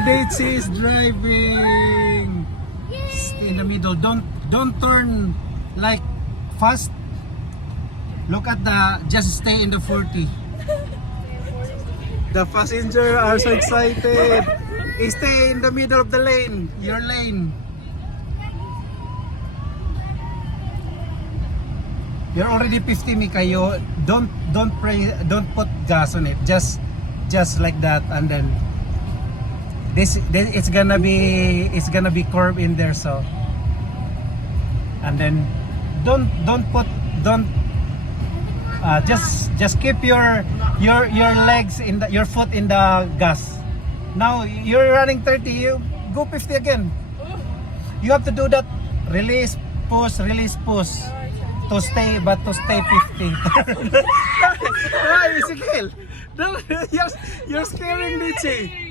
Daisy is driving. Stay in the middle. Don't turn like fast. Look at just stay in the 40. The passenger are so excited. Stay in the middle of the lane, your lane. You're already 50, Mikayo. Don't put gas on it. Just like that, and then this it's gonna be curved in there, so. And then don't just keep your legs in your foot in the gas. Now you're running 30, you go 50 again. You have to do that. Release, push to stay 50. Why, Ezekiel? No, you're scaring Nietzsche.